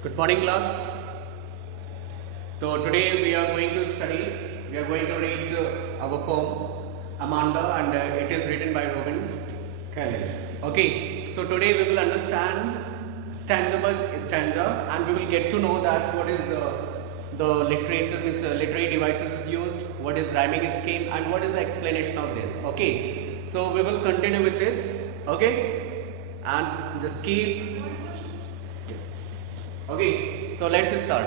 Good morning, class. So today we are going to study. We are going to read our poem Amanda, and it is written by Robin Kelley. Okay. So today we will understand stanza by stanza, and we will get to know that what is the literature, means literary devices is used, what is rhyming scheme, and what is the explanation of this. Okay. So we will continue with this. Okay, and just keep. Okay, so let's start.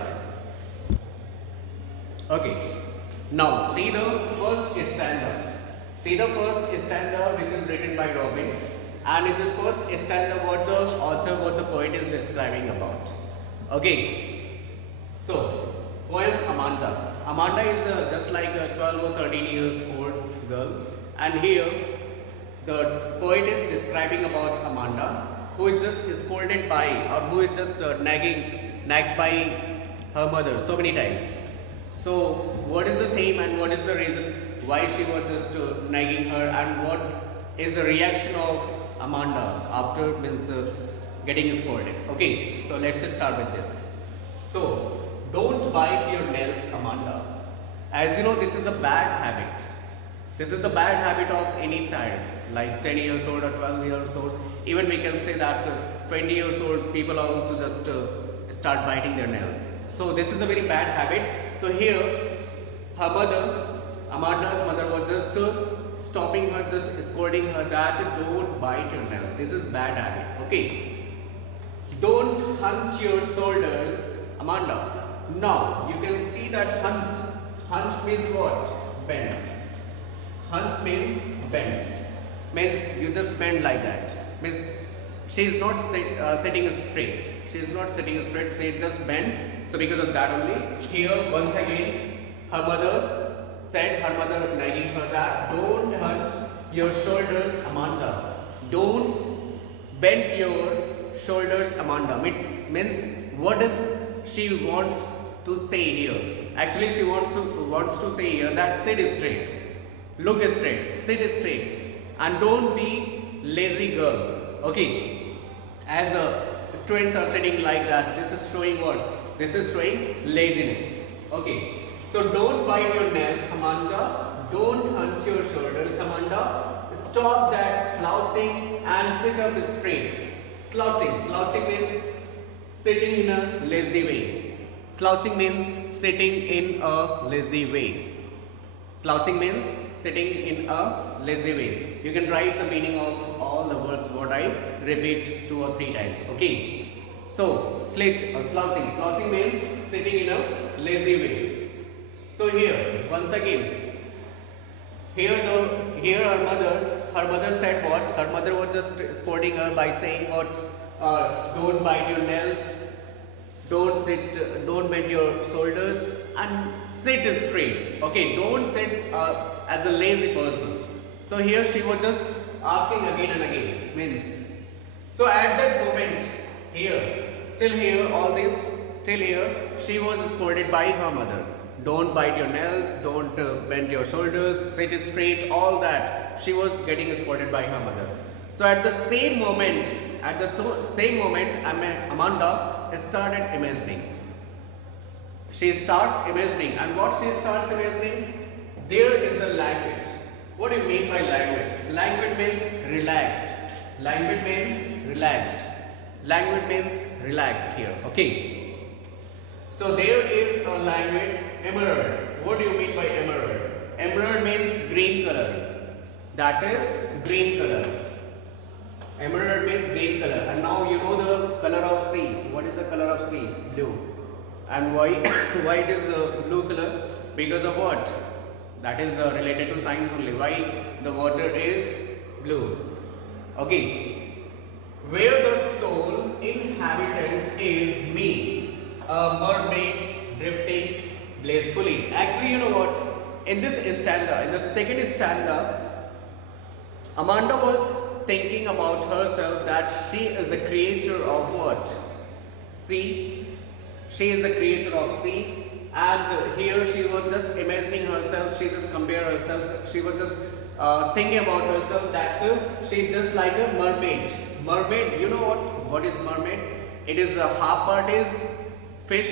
Okay, now see the first stanza. See the first stanza which is written by Robin, and in this first stanza, what the author, what the poet is describing about. Okay, so poem Amanda. Amanda is just like a 12 or 13 years old girl, and here the poet is describing about Amanda, who is just scolded by, or who is just nagged by her mother so many times. So, what is the theme and what is the reason why she was just nagging her, and what is the reaction of Amanda after getting scolded? Okay, so let's start with this. So, don't bite your nails, Amanda. As you know, this is the bad habit. This is the bad habit of any child, like 10 years old or 12 years old. Even we can say that 20 years old people are also just start biting their nails. So this is a very bad habit. So here, her mother, Amanda's mother, was just stopping her, just scolding her that don't bite your nail. This is bad habit. Okay. Don't hunch your shoulders, Amanda. Now you can see that hunch. Hunch means what? Bend. Hunch means bend. Means you just bend like that. Means she is not sitting straight. She is not sitting straight. She just bend. So because of that only, here once again, her mother said, her mother nagging her that don't hunch your shoulders, Amanda. Don't bend your shoulders, Amanda. Means what does she wants to say here? Actually, she wants to say here that sit straight, look straight, sit straight, and don't be lazy girl. Okay, as the students are sitting like that, this is showing what? This is showing laziness. Okay, so don't bite your nails, Amanda. Don't hunch your shoulders, Amanda. Stop that slouching and sit up straight. Slouching means sitting in a lazy way. Slouching means sitting in a lazy way. Slouching means sitting in a lazy way. You can write the meaning of all the words what I repeat 2 or 3 times. Okay. So slouching. Slouching means sitting in a lazy way. So here once again, here her mother said what? Her mother was just scolding her by saying what? Don't bite your nails. Don't bend your shoulders, and sit straight. Okay, don't sit as a lazy person. So here she was just asking again and again. Means, so at that moment, till here, she was scolded by her mother. Don't bite your nails, don't bend your shoulders, sit straight, all that. She was getting scolded by her mother. So at the same moment, Amanda started imagining. She starts imagining, and what she starts imagining? There is a language. What do you mean by language? Language means relaxed. Language means relaxed. Language means relaxed here. Okay. So there is a language, emerald. What do you mean by emerald? Emerald means green color. That is green color. Emerald means green color. And now you know the color of sea. What is the color of sea? Blue. And why? Why it is blue color? Because of what? That is related to science only. Why the water is blue? Okay. Where the sole inhabitant is me, a mermaid drifting blissfully. Actually, you know what? In this stanza, in the second stanza, Amanda was thinking about herself that she is the creature of what? Sea. She is the creature of sea. And here she was just imagining herself, she just compared herself, she was just thinking about herself that she is just like a mermaid. Mermaid, you know what? What is mermaid? It is half part is fish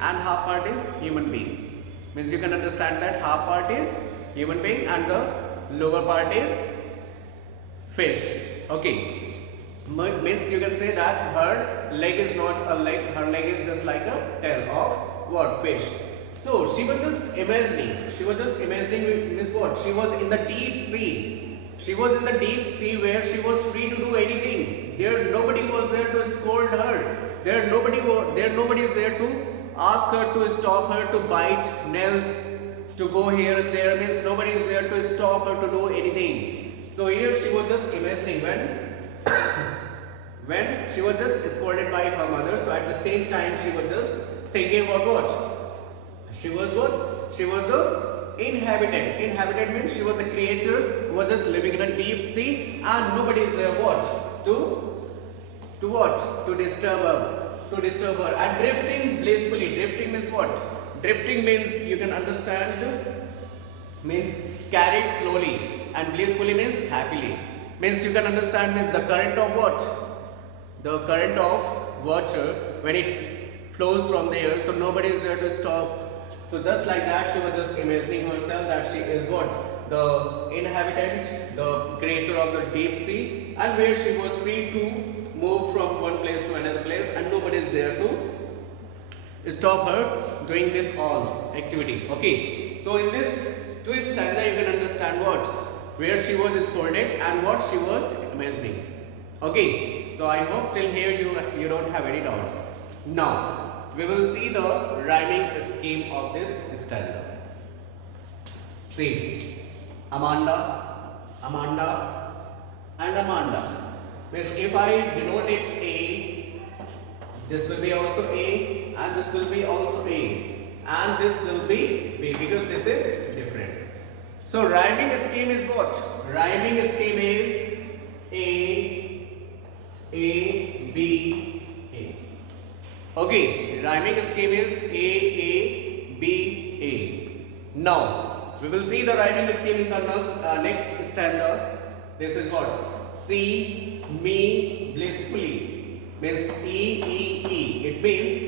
and half part is human being. Means you can understand that half part is human being and the lower part is fish. Okay. Means you can say that her leg is not a leg, her leg is just like a tail of what? Fish. So she was just imagining, means what? She was in the deep sea. She was in the deep sea where she was free to do anything. There nobody was there to scold her. Nobody is there to ask her to stop her to bite nails, to go here and there. Means nobody is there to stop her to do anything. So here she was just imagining when she was just scolded by her mother. So at the same time she was just thinking about what? She was what? She was the inhabitant. Inhabitant means she was the creature who was just living in a deep sea and nobody is there what? To what? To disturb her. And drifting blissfully. Drifting means what? Drifting means you can understand means carried slowly, and blissfully means happily. Means you can understand means the current of what? The current of water when it flows from there, so nobody is there to stop. So just like that, she was just imagining herself that she is what? The inhabitant, the creature of the deep sea, and where she was free to move from one place to another place and nobody is there to stop her doing this all activity. Okay, so in this twist stanza you can understand what? Where she was scolded and what she was imagining. Okay, so I hope till here you don't have any doubt. Now we will see the rhyming scheme of this stanza. See, Amanda, Amanda, and Amanda. Means if I denote it A, this will be also A, and this will be also A, and this will be B, because this is different. So rhyming scheme is what? Rhyming scheme is A, B, A. Okay, rhyming scheme is A, B, A. Now we will see the rhyming scheme in the next stanza. This is what? See me blissfully means E. It means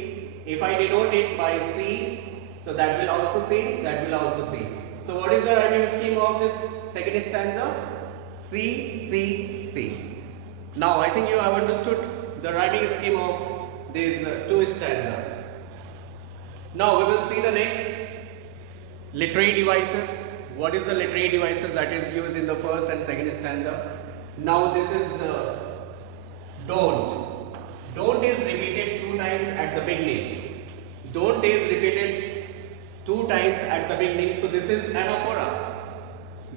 if I denote it by C, so that will also C, that will also C. So what is the rhyming scheme of this second stanza? C. Now I think you have understood the rhyming scheme of these two stanzas. Now we will see the next literary devices. What is the literary devices that is used in the first and second stanza? Now this is don't. Don't is repeated 2 times at the beginning. Don't is repeated 2 times at the beginning. So this is anaphora.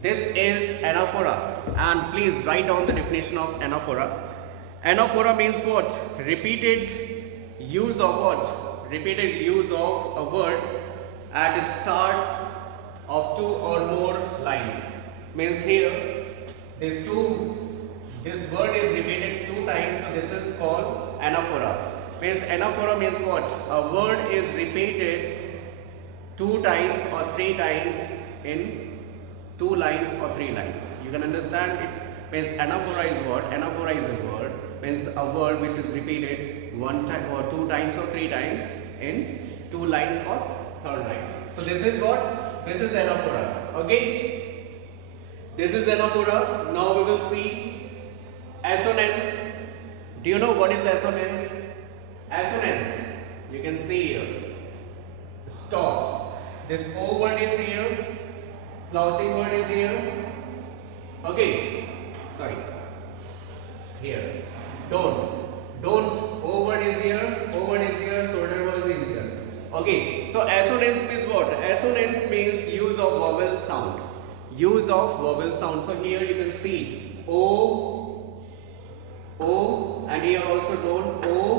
This is anaphora. And please write down the definition of anaphora. Anaphora means what? Repeated use of what? Repeated use of a word at the start of 2 or more lines. Means here this word is repeated 2 times, so this is called anaphora. Means anaphora means what? A word is repeated 2 times or 3 times in 2 lines or 3 lines. You can understand it. Means anaphora is what? Anaphora is a word. Means a word which is repeated 1 time or 2 times or 3 times in 2 lines or 3 lines. So this is what? This is anaphora. Okay. This is anaphora. Now we will see assonance. Do you know what is assonance? Assonance. You can see here. Stop. This O word is here. Slouching word is here. Okay. Sorry. Here. Don't. O word is here. O word is here. Shoulder word is here. Okay. So assonance means what? Assonance means use of vowel sound. Use of vowel sound. So here you can see O, and here also don't. O.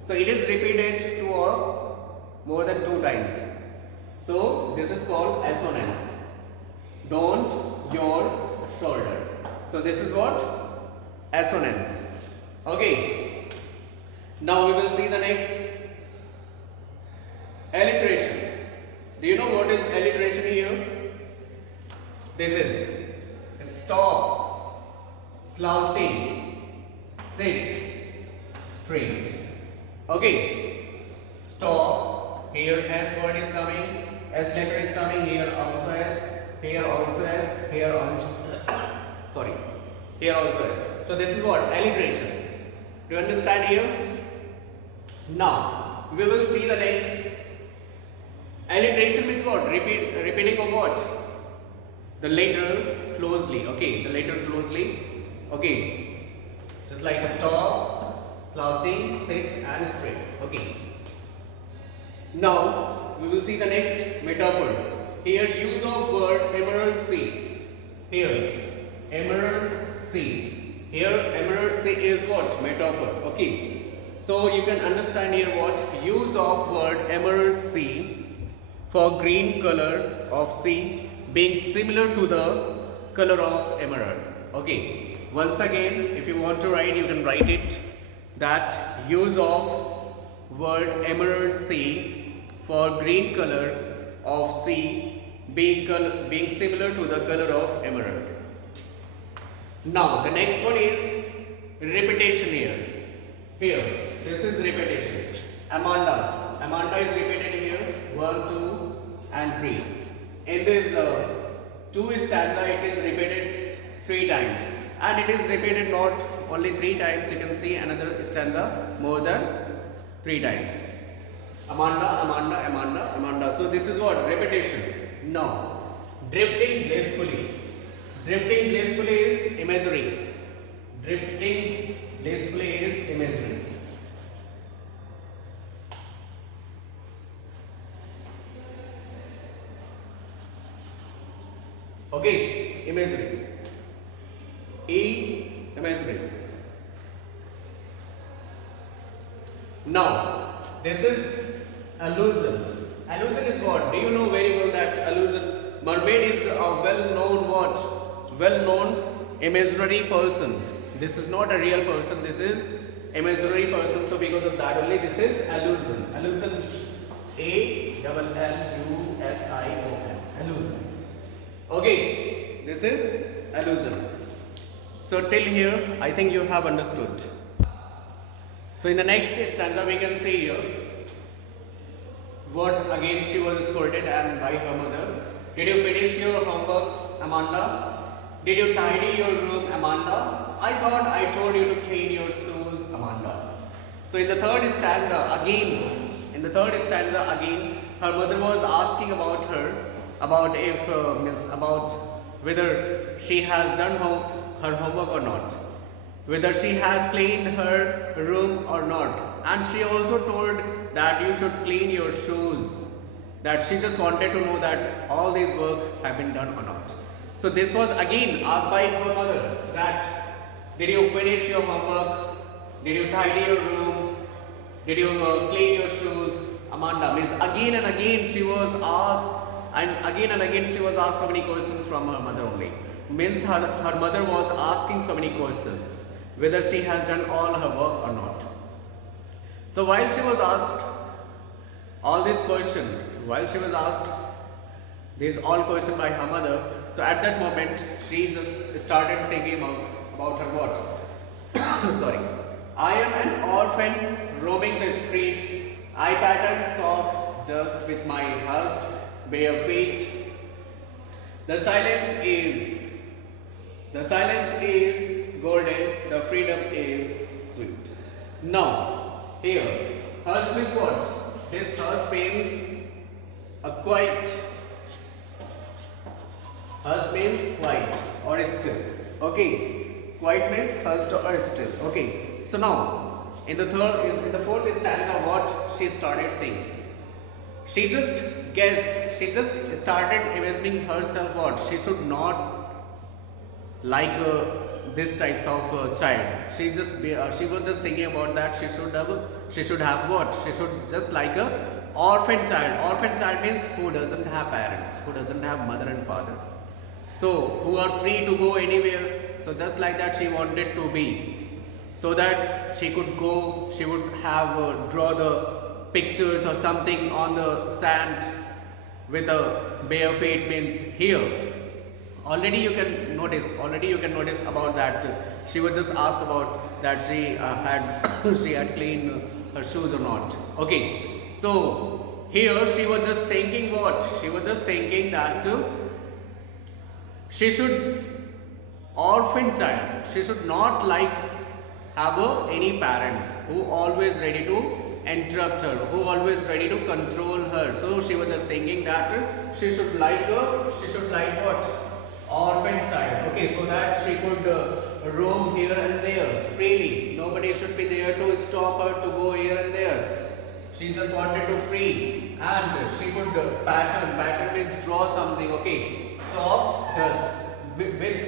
So it is repeated 2 or more than 2 times. So this is called assonance. Don't, your, shoulder. So this is what? Assonance. Okay. Now we will see the next. Alliteration. Do you know what is alliteration here? This is stop, slouching, sit, straight. Okay, stop. Here S word is coming, S letter is coming, here also S, here also S, here also sorry, here also S. So this is what? Alliteration. Do you understand here? Now we will see the next. Alliteration means what? Repeating of what? The letter closely. Okay, the letter closely. Okay, just like stop, slouching, sit and straight. Okay. Now we will see the next metaphor. Here use of word emerald sea. Here emerald sea. Here emerald sea is what? Metaphor. Okay. So you can understand here what? Use of word emerald sea for green color of sea being similar to the color of emerald. Okay. Once again, if you want to write, you can write it that use of word emerald sea for green color of sea being similar to the color of emerald. Now the next one is repetition here. Here, this is repetition. Amanda. Amanda is repeated here. 1, 2 and 3. In this 2 stanza, it is repeated 3 times. And it is repeated not only 3 times, you can see another stanza more than 3 times. Amanda, Amanda, Amanda, Amanda. So this is what? Repetition. Now, drifting blissfully. Drifting blissfully is imagery. Drifting blissfully is imagery. Okay, imagery. Imagery. Now, this is allusion. Allusion is what? Do you know very well that allusion? Mermaid is a well-known what? Well-known imaginary person. This is not a real person. This is imaginary person. So because of that only, this is allusion. Allusion. A-L-L-U-S-I-O-N. Allusion. Okay, this is allusion. So till here, I think you have understood. So in the next stanza, we can see here what again she was scolded and by her mother. Did you finish your homework, Amanda? Did you tidy your room, Amanda? I thought I told you to clean your shoes, Amanda. So in the third stanza again, her mother was asking about her, about if about whether she has done her homework or not, whether she has cleaned her room or not, and she also told that you should clean your shoes, that she just wanted to know that all these work have been done or not. So this was again asked by her mother that did you finish your homework, did you tidy your room, did you clean your shoes, Amanda. Means again and again she was asked, and again she was asked so many questions from her mother only. Means her mother was asking so many questions whether she has done all her work or not. So while she was asked all these questions, these all questions by her mother, so at that moment she just started thinking about her what? Sorry. I am an orphan roaming the street. I pattern soft dust with my hushed bare feet. The silence is golden, the freedom is sweet. Now, here, hushed means what? This hushed means a quiet. Hushed means quiet or still. Okay. Quiet means hushed or still. Okay. So now, in the fourth stanza, what she started thinking? She just guessed, she just started imagining herself what? She should not like this types of child. She was just thinking about that she should have what? She should just like a orphan child. Orphan child means who doesn't have parents, who doesn't have mother and father. So who are free to go anywhere. So just like that she wanted to be. So that she could go, she would have draw the pictures or something on the sand with a bare feet. Means here already you can notice about that she was just asked about that she had she had cleaned her shoes or not. Okay, so here she was just thinking what? She was just thinking that she should orphan child. She should not like have any parents who always ready to interrupt her, who always ready to control her. So she was just thinking that she should like what? Orphan child. Okay, so that she could roam here and there freely. Nobody should be there to stop her to go here and there. She just wanted to free, and she could pattern means draw something. Okay, soft dust with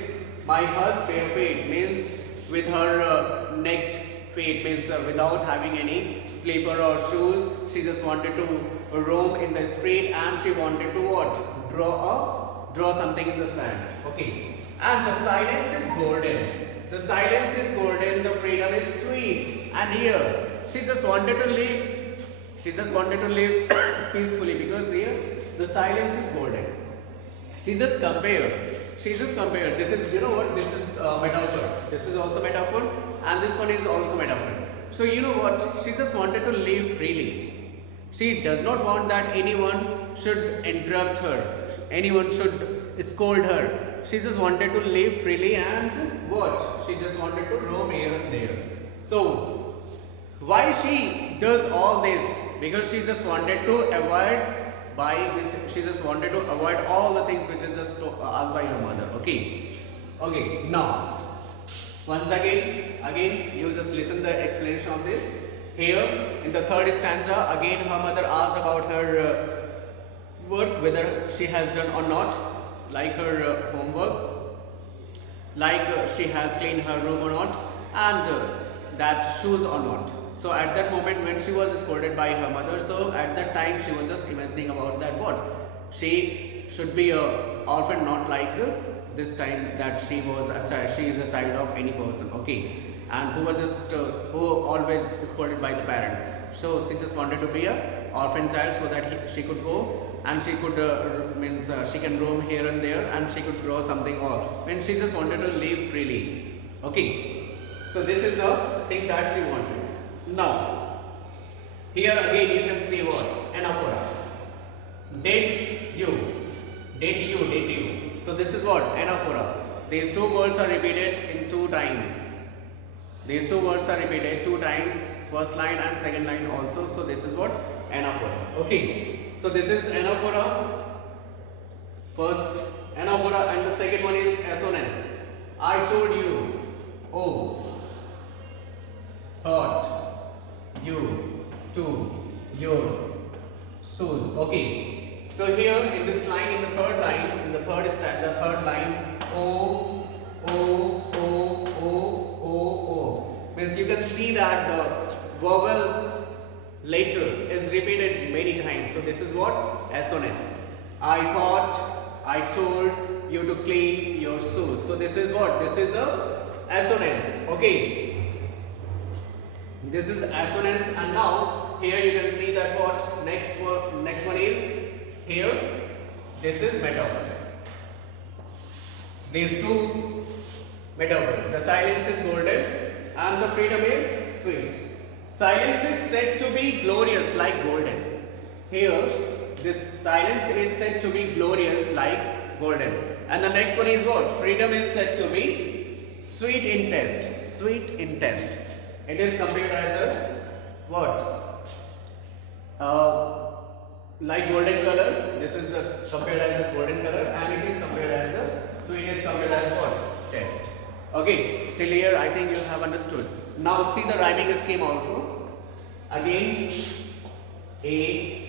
my hers bare feet means with her necked feet means without having any slipper or shoes. She just wanted to roam in the street, and she wanted to what? Draw something in the sand. Okay, and the silence is golden. The silence is golden. The freedom is sweet. And here she just wanted to live. She just wanted to live peacefully, because here the silence is golden. She just compared. This is, you know what? This is metaphor. This is also metaphor, and this one is also metaphor. So you know what? She just wanted to live freely. She does not want that anyone should interrupt her. Anyone should scold her. She just wanted to live freely, and what? She just wanted to roam here and there. So why she does all this? Because she just wanted to she just wanted to avoid all the things which is just asked by her mother. Okay, now once again you just listen the explanation of this. Here in the third stanza, again her mother asks about her work, whether she has done or not, like her homework, like she has cleaned her room or not, and that shoes or not. So at that moment when she was scolded by her mother, so at that time she was just imagining about that what? She should be a orphan, not like this time that she was a child. She is a child of any person. Okay, and who was just who always scolded by the parents. So she just wanted to be a orphan child, so that she could go and she could she can roam here and there, and she could grow something, or when she just wanted to live freely. Okay, so this is the thing that she wanted. Now here again you can see what? Anaphora. Did you. So this is what? Anaphora. These two words are repeated in 2 times. These two words are repeated 2 times, first line and second line also. So this is what? Anaphora. Okay, so this is anaphora, first anaphora, and the second one is assonance. I told you, oh, thought, you, to, your, shoes. Okay, so here in this line, in the third line, in the third line, o, means you can see that the vowel later is repeated many times. So this is what? Assonance. I thought, I told you to clean your shoes. So this is what? This is a assonance. Okay, this is assonance. And now here you can see that what? Next one is here. This is metaphor. These two metaphor. The silence is golden and the freedom is sweet. Silence is said to be glorious like golden. Here this silence is said to be glorious like golden. And the next one is what? Freedom is said to be sweet in taste. Sweet in taste. It is compared as a what? Like golden color. This is compared as a golden color, and it is compared as a sweet is compared as what? Taste. Okay, till here I think you have understood. Now see the rhyming scheme also. Again, A,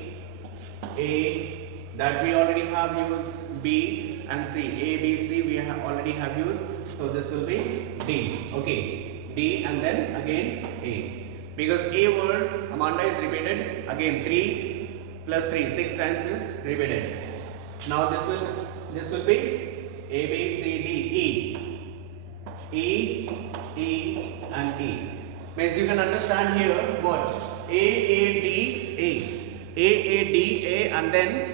that we already have used. B and C. A, B, C we already have used. So this will be D. Okay, D and then again A. Because A word, Amanda, is repeated again 3 plus 3, 6 times is repeated. Now this will be A, B, C, D, E, and E. Means you can understand here what? A, D, A, and then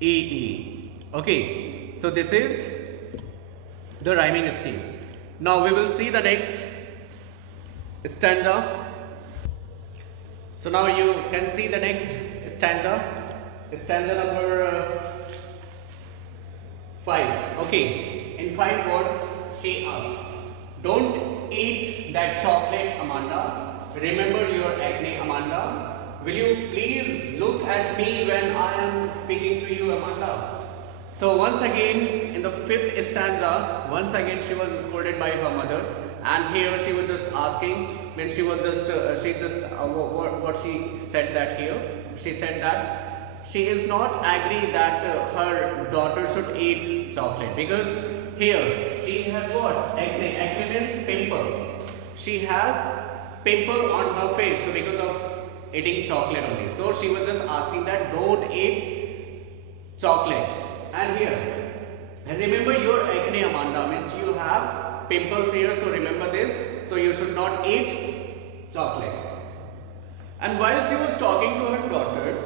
E. Okay, so this is the rhyming scheme. Now we will see the next stanza. So now you can see the next stanza. Stanza number 5. Okay. In 5 what she asked. Don't eat that chocolate, Amanda. Remember your acne, Amanda. Will you please look at me when I am speaking to you, Amanda? So once again, in the 5th stanza, once again she was scolded by her mother, and here she was just asking. When she was just, what she said that here. She said that she is not agree that her daughter should eat chocolate, because here she has what? Acne. Acne means pimple. She has pimple on her face, so because of eating chocolate only. So she was just asking that don't eat chocolate. And here, and remember your acne, Amanda, means you have pimples here, so remember this. So you should not eat chocolate. And while she was talking to her daughter,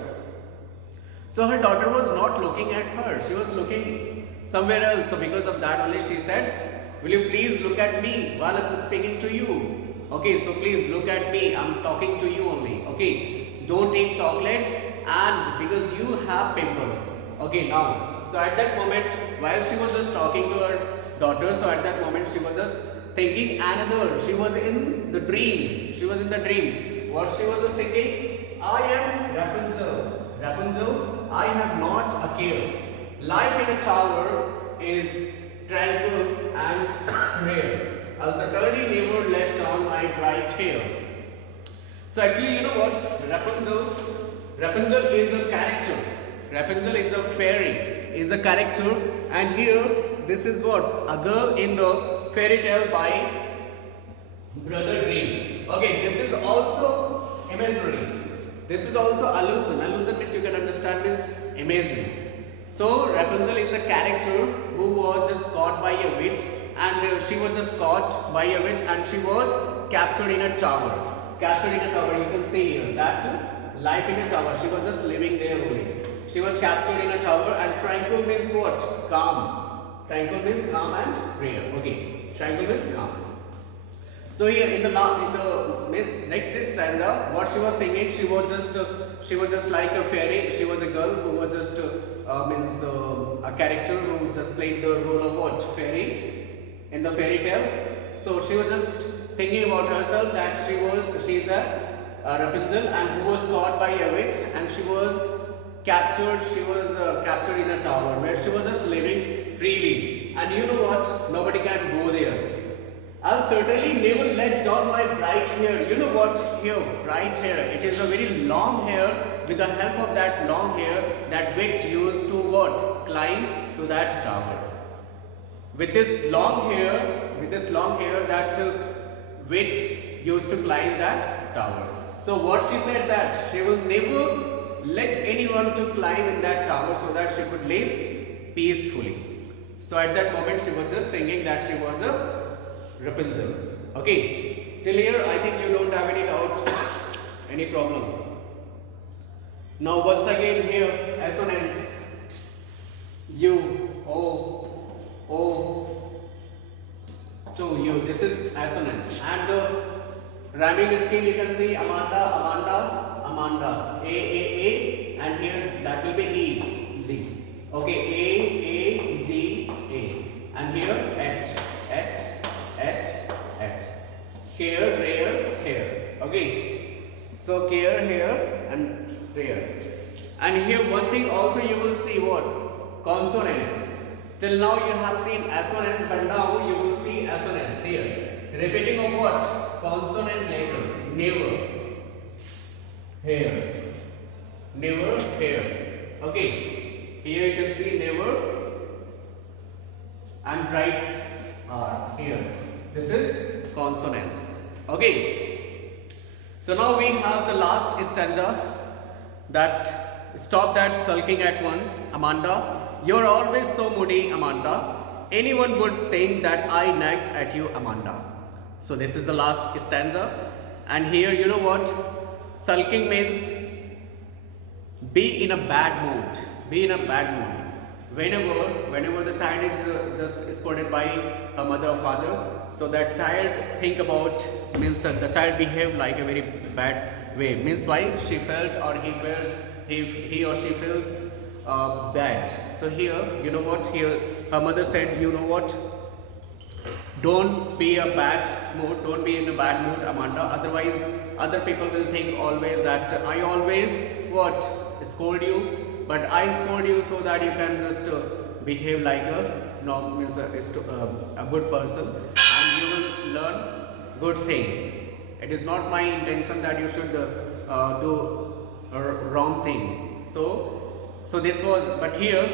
so her daughter was not looking at her, she was looking somewhere else. So because of that only she said, will you please look at me while I'm speaking to you? Okay, so please look at me, I'm talking to you only. Okay, don't eat chocolate, and because you have pimples. Okay, now, so at that moment, while she was just talking to her daughter, so at that moment she was just thinking another. She was in the dream. She was in the dream. What she was just thinking? I am Rapunzel. Rapunzel, I have not a care. Life in a tower is tranquil and rare. I'll certainly never let down my bright hair. So actually, you know what? Rapunzel is a character. Rapunzel is a fairy, is a character, and here this is what? A girl in the fairy tale by Brother Grimm. Okay, this is also imaginary. This is also allusion. Allusion means you can understand this amazing. So Rapunzel is a character who was just caught by a witch, and she was just caught by a witch, and she was captured in a tower. Captured in a tower. You can see here that life in a tower. She was just living there only. She was captured in a tower, and tranquil means what? Calm. Tranquil means calm and rare. Okay. Tranquil means calm. So here in the next stanza, what she was thinking, she was just like a fairy. She was a girl who was just a character who just played the role of what? Fairy in the fairy tale. So she was just thinking about herself that she's a Rapunzel, and who was caught by a witch, and she was captured. She was captured in a tower where she was just living freely. And you know what? Nobody can go there. I'll certainly never let down my bright hair. You know what? Here, bright hair. It is a very long hair. With the help of that long hair, that witch used to what? Climb to that tower. With this long hair, that witch used to climb that tower. So what she said that she will never let anyone to climb in that tower so that she could live peacefully. So at that moment she was just thinking that she was a Rapunzel. Okay, till here I think you don't have any doubt, any problem. Now once again here assonance. U, O, to U. This is assonance. And the rhyming scheme you can see Amanda, A, and here that will be E, G. Okay, A, G, A, and here H. Here, here. Okay. So here, and here. And here one thing also you will see what? Consonants. Till now you have seen assonance, but now you will see assonance here. Repeating of what? Consonant later. Never. Here. Never, here. Okay. Here you can see never and bright R here. This is consonants. Okay. So now we have the last stanza, that stop that sulking at once, Amanda. You're always so moody, Amanda. Anyone would think that I nagged at you, Amanda. So this is the last stanza. And here you know what? Sulking means be in a bad mood. Be in a bad mood. Whenever the child is just scolded by her mother or father, So that child think about, means the child behave like a very bad way, means why she felt or he felt, he or she feels bad. So here, you know what, here her mother said, you know what, don't be a bad mood, don't be in a bad mood, Amanda, otherwise other people will think always that I always what, scold you, but I scold you so that you can just behave like a means a good person and you will learn good things. It is not my intention that you should do a wrong thing. So this was, but here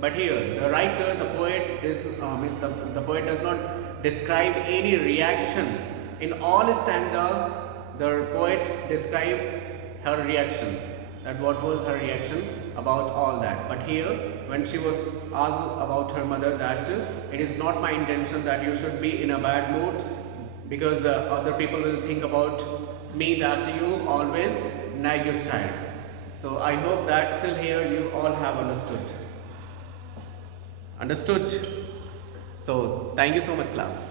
the writer, the poet is means the poet does not describe any reaction. In all stanza the poet describe her reactions, that what was her reaction about all that. But here when she was asked about her mother that it is not my intention that you should be in a bad mood, because other people will think about me that you always nag your child. So I hope that till here you all have understood. So thank you so much, class.